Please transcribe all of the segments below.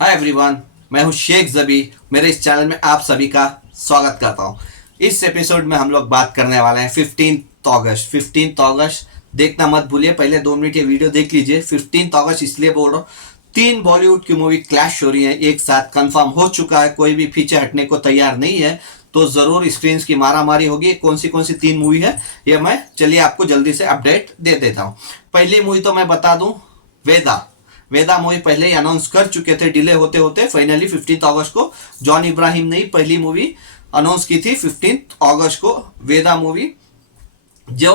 Hi everyone, मैं हूं शेख जबी। मेरे इस चैनल में आप सभी का स्वागत करता हूं। इस एपिसोड में हम लोग बात करने वाले हैं 15th अगस्त। देखना मत भूलिए, पहले 2 मिनट ये वीडियो देख लीजिए। 15th अगस्त इसलिए बोल रहा हूँ, 3 बॉलीवुड की मूवी क्लैश हो रही है एक साथ। कंफर्म हो चुका है, कोई भी पीछे हटने को तैयार नहीं है, तो जरूर स्क्रीन की मारामारी होगी। कौन सी 3 मूवी है ये मैं चलिए आपको जल्दी से अपडेट दे देता हूँ। पहली मूवी तो मैं बता दूं, वेदा। वेदा मूवी पहले ही अनाउंस कर चुके थे, डिले होते होते फाइनली 15th अगस्त को जॉन इब्राहिम ने ही पहली मूवी अनाउंस की थी 15th अगस्त को। वेदा मूवी जो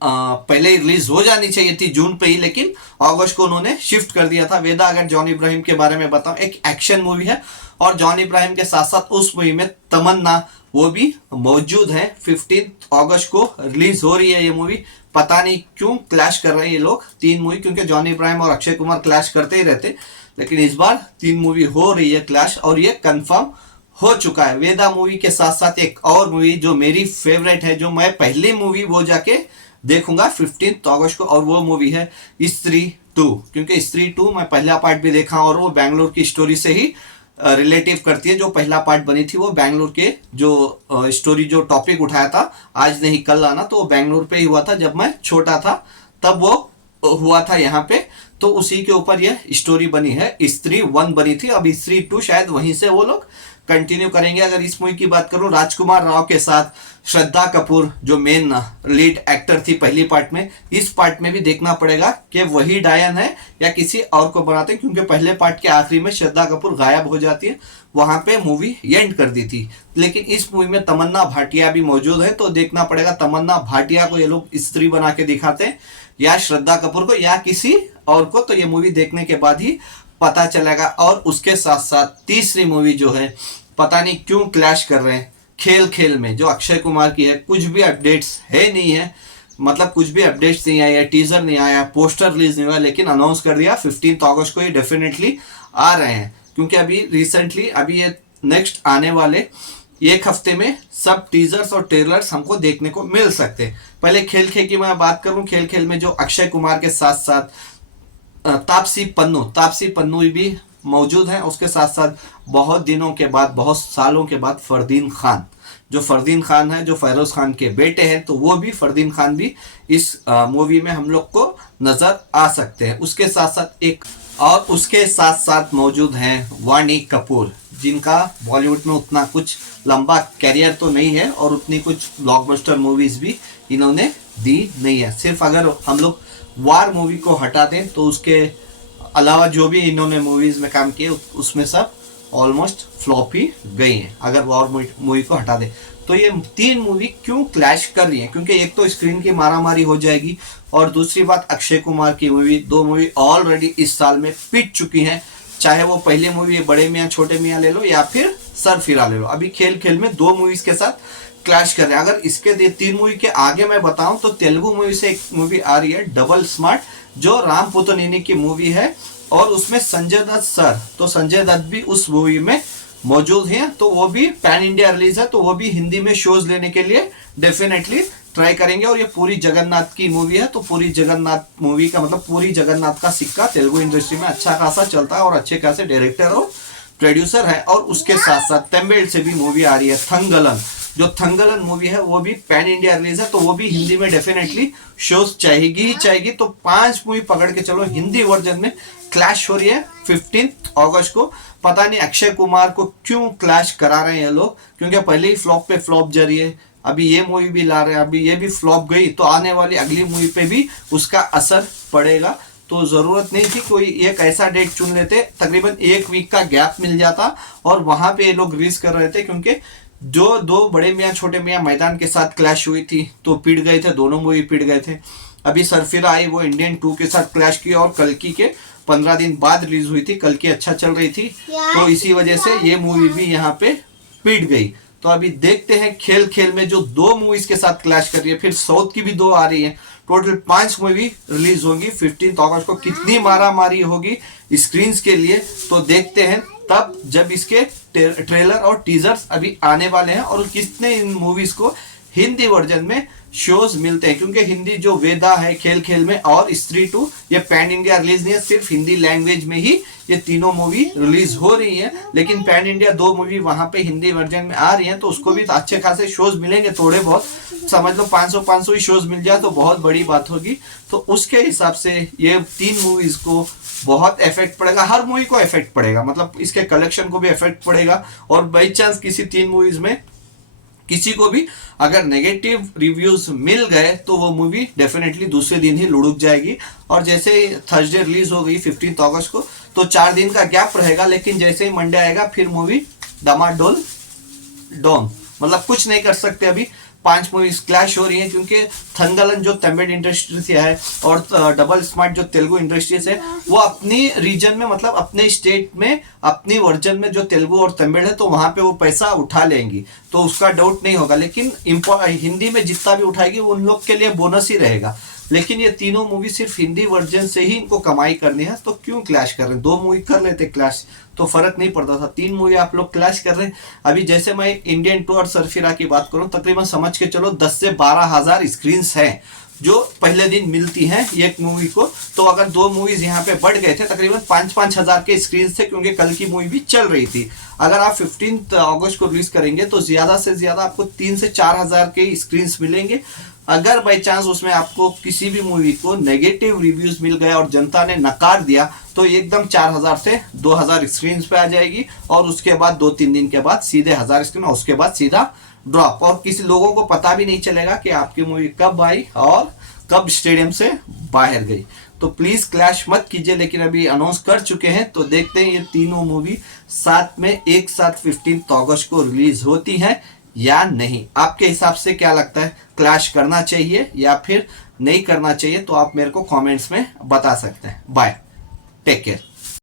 पहले ही रिलीज हो जानी चाहिए थी जून पे ही, लेकिन अगस्त को उन्होंने शिफ्ट कर दिया था। वेदा, अगर जॉन इब्राहिम के बारे में बताऊं, एक एक्शन मूवी है और जॉन इब्राहिम के साथ साथ उस मूवी में तमन्ना वो भी मौजूद है। 15th अगस्त को रिलीज हो रही है ये मूवी। पता नहीं क्यों क्लैश कर रहे हैं ये लोग 3 मूवी, क्योंकि जॉन इब्राहिम और अक्षय कुमार क्लैश करते ही रहते, लेकिन इस बार 3 मूवी हो रही है क्लैश और ये कंफर्म हो चुका है। वेदा मूवी के साथ साथ एक और मूवी जो मेरी फेवरेट है, जो मैं पहली मूवी वो जाके देखूंगा 15th अगस्त को, और वो मूवी है स्त्री 2। क्योंकि स्त्री 2 मैं पहला पार्ट भी देखा और वो बैंगलोर की स्टोरी से ही रिलेटिव करती है। जो पहला पार्ट बनी थी वो बैंगलोर के जो स्टोरी, जो टॉपिक उठाया था आज नहीं कल आना, तो वो बैंगलोर पे ही हुआ था। जब मैं छोटा था तब वो हुआ था यहाँ पे, तो उसी के ऊपर यह स्टोरी बनी है। स्त्री 1 बनी थी, अब स्त्री 2 शायद वहीं से वो लोग कंटिन्यू करेंगे। अगर इस मूवी की बात करूं, राजकुमार राव के साथ श्रद्धा कपूर जो मेन लीड एक्टर थी पहली पार्ट में, इस पार्ट में भी देखना पड़ेगा कि वही डायन है या किसी और को बनाते हैं, क्योंकि पहले पार्ट के आखिरी में श्रद्धा कपूर गायब हो जाती है, वहां पे मूवी एंड कर दी थी। लेकिन इस मूवी में तमन्ना भाटिया भी मौजूद है, तो देखना पड़ेगा तमन्ना भाटिया को ये लोग स्त्री बना के दिखाते हैं या श्रद्धा कपूर को या किसी और को, तो ये मूवी देखने के बाद ही पता चलेगा। और उसके साथ साथ तीसरी मूवी जो है, पता नहीं क्यों क्लैश कर रहे हैं खेल खेल में, जो अक्षय कुमार की है। कुछ भी अपडेट्स है नहीं है, मतलब कुछ भी अपडेट्स नहीं आया, टीजर नहीं आया, पोस्टर रिलीज नहीं हुआ, लेकिन अनाउंस कर दिया 15th अगस्त को ये डेफिनेटली आ रहे हैं। क्योंकि अभी रिसेंटली अभी ये नेक्स्ट आने वाले एक हफ्ते में सब टीजर्स और ट्रेलर्स हमको देखने को मिल सकते हैं। पहले खेल खेल की मैं बात करूं, खेल खेल में जो अक्षय कुमार के साथ साथ तापसी पन्नू भी मौजूद हैं। उसके साथ साथ बहुत दिनों के बाद, बहुत सालों के बाद फरदीन खान, जो फरदीन खान है, जो फैरोज खान के बेटे हैं, तो वो भी फरदीन खान भी इस मूवी में हम लोग को नजर आ सकते हैं। उसके साथ साथ मौजूद हैं वाणी कपूर, जिनका बॉलीवुड में उतना कुछ लंबा कैरियर तो नहीं है और उतनी कुछ ब्लॉकबस्टर मूवीज भी इन्होंने दी नहीं है। सिर्फ अगर हम लोग वार मूवी को हटा दें तो उसके अलावा जो भी इन्होंने मूवीज में काम किए उसमें सब ऑलमोस्ट फ्लॉप ही गई हैं, अगर वॉर मूवी को हटा दे। तो ये 3 मूवी क्यों क्लैश कर रही है? क्योंकि एक तो स्क्रीन की मारामारी हो जाएगी, और दूसरी बात अक्षय कुमार की मूवी, 2 मूवी ऑलरेडी इस साल में पिट चुकी हैं। चाहे वो पहली मूवी बड़े मियाँ छोटे मियाँ ले लो या फिर सर फिरा ले लो, अभी खेल खेल में 2 मूवीज के साथ क्लैश कर रहे हैं। अगर इसके 3 मूवी के आगे मैं बताऊं तो तेलुगु मूवी से एक मूवी आ रही है डबल स्मार्ट, जो राम पुतनेनी की मूवी है, और उसमें संजय दत्त सर, तो संजय दत्त भी उस मूवी में मौजूद हैं। तो वो भी पैन इंडिया रिलीज है, तो वो भी हिंदी में शोज लेने के लिए डेफिनेटली ट्राई करेंगे। और ये पूरी जगन्नाथ की मूवी है, तो पूरी जगन्नाथ मूवी का मतलब पूरी जगन्नाथ का सिक्का तेलुगु इंडस्ट्री में अच्छा खासा चलता है और अच्छे खासे डायरेक्टर और प्रोड्यूसर है। और उसके साथ साथ तमिल से भी मूवी आ रही है थंगलन, जो थंगलन मूवी है वो भी पैन इंडिया रिलीज है, तो वो भी हिंदी में डेफिनेटली शोज चाहिए ही चाहिए। तो 5 मूवी पकड़ के चलो, हिंदी वर्जन में क्लैश हो रही है 15th अगस्त को। पता नहीं अक्षय कुमार को क्यों क्लैश करा रहे हैं ये लोग, क्योंकि पहले ही फ्लॉप पे फ्लॉप जा रही है, अभी ये मूवी भी ला रहे हैं, अभी ये भी फ्लॉप गई तो आने वाली अगली मूवी पे भी उसका असर पड़ेगा। तो जरूरत नहीं थी, कोई एक ऐसा डेट चुन लेते, तकरीबन 1 वीक का गैप मिल जाता और वहां पे ये लोग रिलीज कर रहे थे। क्योंकि जो 2 बड़े मियाँ छोटे मियाँ मैदान के साथ क्लैश हुई थी तो पिट गए थे, दोनों मूवी पिट गए थे। अभी सरफिरा आई, वो इंडियन 2 के साथ क्लैश की और कल्कि के 15 दिन बाद रिलीज हुई थी। कल्कि अच्छा चल रही थी, तो इसी वजह से ये मूवी भी यहाँ पे पिट गई। तो अभी देखते हैं खेल खेल में जो 2 मूवीज के साथ क्लैश कर रही है, फिर साउथ की भी 2 आ रही है, टोटल 5 मूवी रिलीज होंगी 15th अगस्त को। कितनी मारा मारी होगी स्क्रीन के लिए, तो देखते हैं तब जब इसके ट्रेलर और टीजर्स अभी आने वाले हैं और किसने इन मूवीज को हिंदी वर्जन में शोज मिलते हैं, क्योंकि हिंदी जो वेदा है खेल खेल में और स्त्री 2 ये पैन इंडिया रिलीज नहीं है, सिर्फ हिंदी लैंग्वेज में ही ये तीनों मूवी रिलीज हो रही है। लेकिन पैन इंडिया 2 मूवी वहां पे हिंदी वर्जन में आ रही है, तो उसको भी तो अच्छे खासे शोज मिलेंगे, थोड़े बहुत समझ लो 500 ही शोज मिल जाए तो बहुत बड़ी बात होगी। तो उसके हिसाब से ये 3 मूवीज को बहुत इफेक्ट पड़ेगा, हर मूवी को इफेक्ट पड़ेगा, मतलब इसके कलेक्शन को भी इफेक्ट पड़ेगा। और बाई चांस किसी 3 मूवीज में किसी को भी अगर नेगेटिव रिव्यूज मिल गए तो वो मूवी डेफिनेटली दूसरे दिन ही लुढ़क जाएगी। और जैसे ही थर्सडे रिलीज हो गई 15 अगस्त को, तो 4 दिन का गैप रहेगा, लेकिन जैसे ही मंडे आएगा फिर मूवी डमाडोल डोन, मतलब कुछ नहीं कर सकते। अभी 5 मूवीज क्लैश हो रही हैं, क्योंकि थंगलन जो तमिल इंडस्ट्री से है और डबल स्मार्ट जो तेलुगु इंडस्ट्री से, वो अपनी रीजन में मतलब अपने स्टेट में अपनी वर्जन में जो तेलुगु और तमिल है तो वहां पे वो पैसा उठा लेंगी, तो उसका डाउट नहीं होगा। लेकिन हिंदी में जितना भी उठाएगी वो उन लोग के लिए बोनस ही रहेगा। लेकिन ये तीनों मूवी सिर्फ हिंदी वर्जन से ही इनको कमाई करनी है, तो क्यों क्लैश कर रहे हैं? 2 मूवी कर लेते क्लैश तो फर्क नहीं पड़ता था, 3 मूवी आप लोग क्लैश कर रहे हैं। अभी जैसे मैं इंडियन 2 और सरफिरा की बात करूं, तकरीबन समझ के चलो 10 से 12 हजार स्क्रीन हैं जो पहले दिन मिलती हैं एक मूवी को। तो अगर 2 मूवीज यहाँ पे बढ़ गए थे, तकरीबन 5-5 हजार के स्क्रीन थे, क्योंकि कल की मूवी भी चल रही थी। अगर आप 15 अगस्त को रिलीज करेंगे तो ज्यादा से ज्यादा आपको 3 से 4 हजार के स्क्रीन मिलेंगे। अगर बाई चांस उसमें आपको किसी भी मूवी को नेगेटिव रिव्यूज मिल गए और जनता ने नकार दिया, तो एकदम 4000 से 2000 स्क्रीन पे आ जाएगी, और उसके बाद 2-3 दिन के बाद सीधे 1000 स्क्रीन, और उसके बाद सीधा ड्रॉप, और किसी लोगों को पता भी नहीं चलेगा कि आपकी मूवी कब आई और कब स्टेडियम से बाहर गई। तो प्लीज क्लैश मत कीजिए, लेकिन अभी अनाउंस कर चुके हैं, तो देखते हैं ये तीनों मूवी साथ में एक साथ 15 अगस्त को रिलीज होती हैं या नहीं। आपके हिसाब से क्या लगता है, क्लैश करना चाहिए या फिर नहीं करना चाहिए? तो आप मेरे को कमेंट्स में बता सकते हैं। Bye, take care.